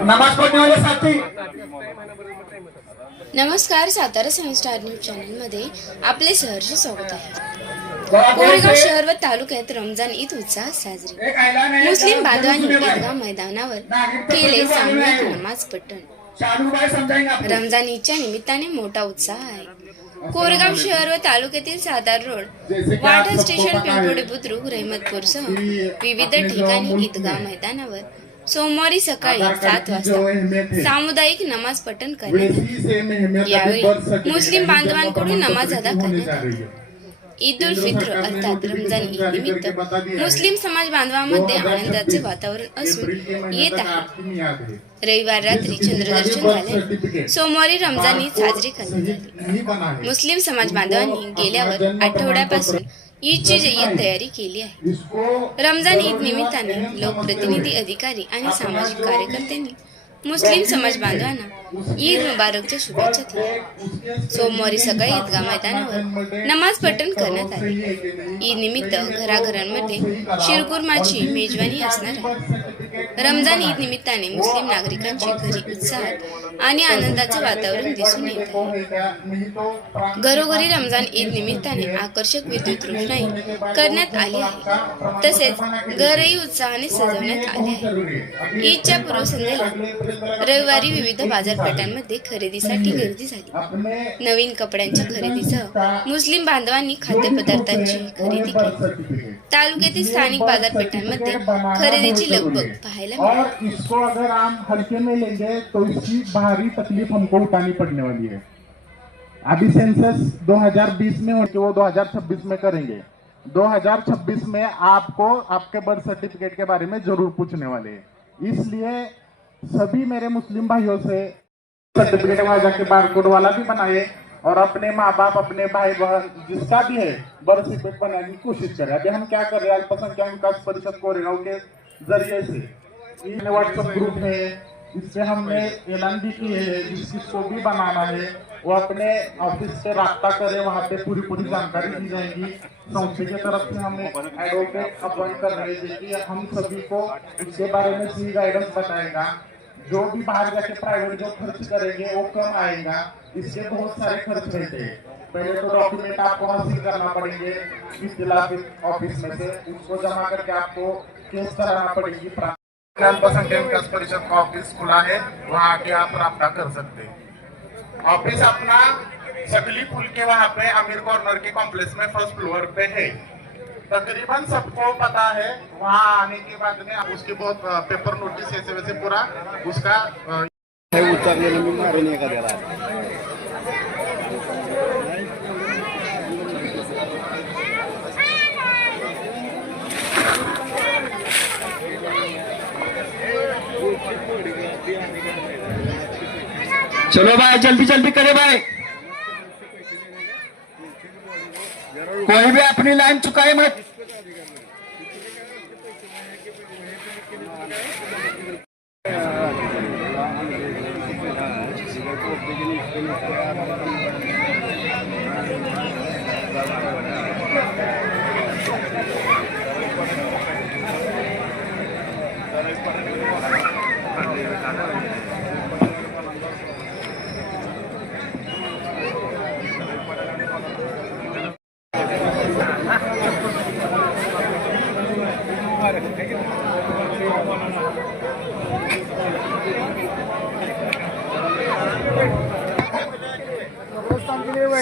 नमाज साथी नमस्कार सातारा सायन्स स्टार न्यूज चॅनलमध्ये आपले सहर्ष स्वागत आहे. कोरेगाव शहर व तालुक्यात रमजान ईद उत्साहात साजरी. मुस्लिम बांधवांनी भाई। मैदानावर केले सामूहिक नमाज पठण. रमजान ईदच्या निमित्ताने मोठा उत्साह आहे. कोरेगाव शहर व तालुक्यातील सातार रोड वाठा स्टेशन पिंपोडे बुद्रुक रहमतपूरसह विविध ठिकाणी ईदगाह मैदानावर सोमवारी सकाळी सात वाजता सामुदायिक नमाज पठण करण्यात यावेळी मुस्लिम बांधवांकडून नमाज अदा करण्यात आली. ईद उल फित्र अर्थात रमजान ईद निमित्त मुस्लिम समाज बांधवांमध्ये आनंदाचे वातावरण असून येत आहे. रविवार रात्री चंद्रदर्शन झाले. सोमवारी रमजान ईद साजरी करण्यात आली. मुस्लिम समाज बांधवांनी गेल्यावर आठवड्यापासून ईदची जय्यत तयारी केली आहे रमजान ईद निमित्ताने लोकप्रतिनिधी अधिकारी आणि सामाजिक कार्यकर्त्यांनी मुस्लिम समाज बांधवांना ईद मुबारकच्या शुभेच्छा दिल्या. सोमवारी सकाळी ईदगा मैदानावर नमाज पठण करण्यात आले. ईद निमित्त घराघरांमध्ये शिरकुर्माची मेजवानी असणार आहे. रमजान ईद निमित्ताने मुस्लिम नागरिकांची घरी उत्साहात आणि आनंदाचे वातावरण दिसून येत. आहे घरोघरी रमजान ईद निमित्ताने आकर्षक विद्युत रोषणाई करण्यात आली आहे. तसेच घरही उत्साहाने सजवण्यात आले आहे. ईदच्या पूर्वसंध्येला रविवारी विविध बाजारपेठांमध्ये खरेदीसाठी गर्दी झाली. नवीन कपड्यांच्या खरेदीसह मुस्लिम बांधवांनी खाद्यपदार्थांची खरेदी केली. तालुक्यातील स्थानिक बाजारपेठांमध्ये खरेदीची लगबग पाहायला मिळाली. भारी तकलीफ़ हमको उठानी पड़ने वाली है। अभी सेंसस 2020 में हो कि वो 2026 में करेंगे। 2026 में आपको, आपके बर्थ सर्टिफिकेट के बारे में ज़रूर पूछने वाले हैं। इसलिए सभी मेरे मुस्लिम भाइयों से सर्टिफिकेट वहाँ जाके बारकोड वाला भी बनाए और अपने माँ बाप अपने भाई बहन जिसका भी है बर्थ सर्टिफिकेट बनाने की कोशिश करें। अभी हम क्या कर रहे हैं? अल्पसंख्यक विकास परिषद कोरेगांव के ज़रिए से। व्हाट्सएप ग्रुप है। इससे हमने ऐलान भी किए है जिस किसको भी बनाना है, वो अपने ऑफ़िस से रब्ता करे, वहाँ पे पूरी पूरी जानकारी दी जाएगी। संस्था की तरफ़ से हम एडवोकेट अपॉइंट कर रहे हैं कि हम सभी को इसके बारे में सही गाइडेंस बताएगा। जो भी बाहर जाके प्राइवेट जो खर्च करेंगे, वो कम आएगा। इसके बहुत सारे खर्च रहते हैं। पहले तो डॉक्यूमेंट आपको हासिल करना पड़ेंगे इख्तिलाफ ऑफ़िस में से। उसको जमा करके आपको केस कराना पड़ेगी विकास परिषद का ऑफ़िस खुला है वहाँ आके आप रब्ता कर सकते हैं ऑफ़िस अपना सकली पुल के वहाँ पे अमीर कॉर्नर के कॉम्प्लेक्स में फ़र्स्ट फ्लोर पे है। तकरीबन सबको पता है वहाँ आने के बाद में उसकी बहुत पेपर नोटिस ऐसे वैसे पूरा उसका अ, हे उतरलेलं मी मारेन एखाद्याला चलो भाई जल्दी जल्दी करे भाई। कोई भी अपनी लाइन चुकाए मत।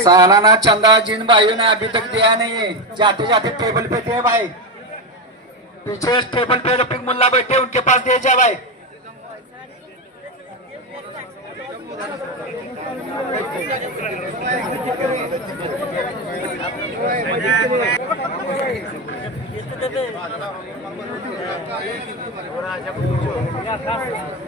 सालाना चंदा जिन भाइयों ने अभी तक दिया नहीं है। जाते जाते टेबल पे दे भाई। पीछे टेबल पे रफीक मुल्ला बैठे उनके पास दे जा भाई। कॉपी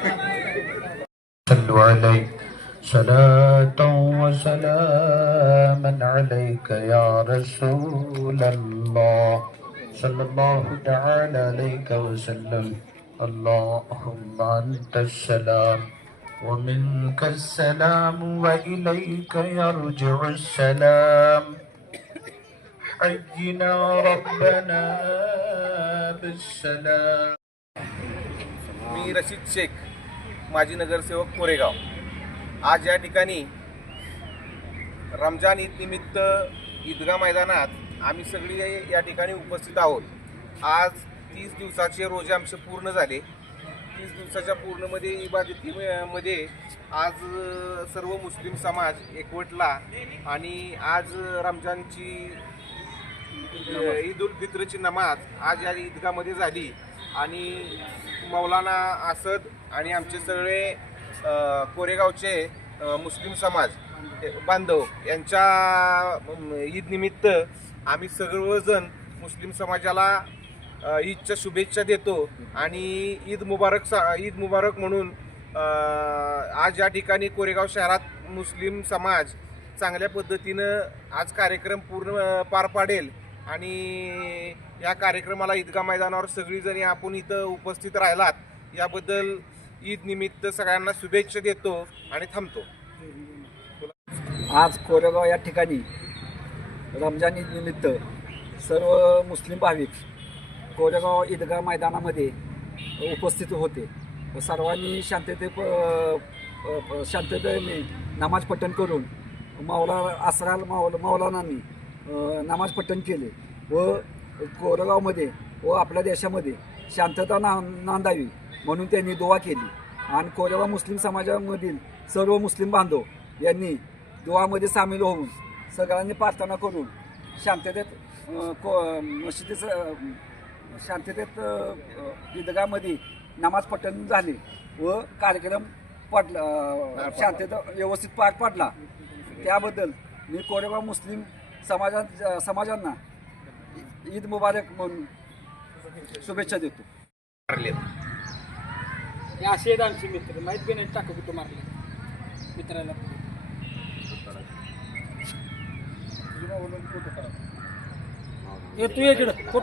صلوا عليه. صلاة وسلاما عليك يا رسول الله. صلى الله تعالى عليك وسلم. اللهم أنت السلام. ومنك السلام وإليك يرجع السلام. حينا ربنا بالسلام. माजी नगरसेवक कोरेगाव. आज या ठिकाणी रमजान ईद निमित्त ईदगा मैदानात आम्ही सगळी या ठिकाणी उपस्थित आहोत. आज तीस दिवसाचे रोजे आमचे पूर्ण झाले. तीस दिवसाच्या पूर्णमध्ये इबादतीमध्ये आज सर्व मुस्लिम समाज एकवटला आणि आज रमजानची ईद उल फित्रची नमाज आज या ईदगामध्ये झाली. आणि मौलाना असद आणि आमचे सगळे कोरेगावचे मुस्लिम समाज बांधव यांच्या ईदनिमित्त आम्ही सर्वजण मुस्लिम समाजाला ईदच्या शुभेच्छा देतो आणि ईद मुबारक सा ईद मुबारक म्हणून आज या ठिकाणी कोरेगाव शहरात मुस्लिम समाज चांगल्या पद्धतीनं आज कार्यक्रम पूर्ण पार पाडेल. आणि या कार्यक्रमाला ईदगा मैदानावर सगळीजणी आपण इथं उपस्थित राहिलात. याबद्दल ईद निमित्त सगळ्यांना शुभेच्छा देतो आणि थांबतो. आज कोरेगाव या ठिकाणी रमजान ईद निमित्त सर्व मुस्लिम भाविक कोरेगाव ईदगा मैदानामध्ये उपस्थित होते. सर्वांनी शांतते शांततेने नमाज पठण करून मौला आसराल मौल मौलानांनी नमाज पठण केले व कोरेगावमध्ये व आपल्या देशामध्ये शांतता ना नांदावी म्हणून त्यांनी दुवा केली. आणि कोरेगाव मुस्लिम समाजामधील सर्व मुस्लिम बांधव यांनी दुवामध्ये सामील होऊन सगळ्यांनी प्रार्थना करून शांततेत को मशिदीचं शांततेत ईदगामध्ये नमाज पठण झाले व कार्यक्रम पडला शांतता व्यवस्थित पार पडला. त्याबद्दल मी कोरेगाव मुस्लिम समाजा समाजांना ईद मुबारक म्हणून शुभेच्छा देतो. हे असे आहेत आमचे मित्र. माहीत बी नाही टाकू कुठं मारले मित्राला. हे तू ये इकडं. फोटो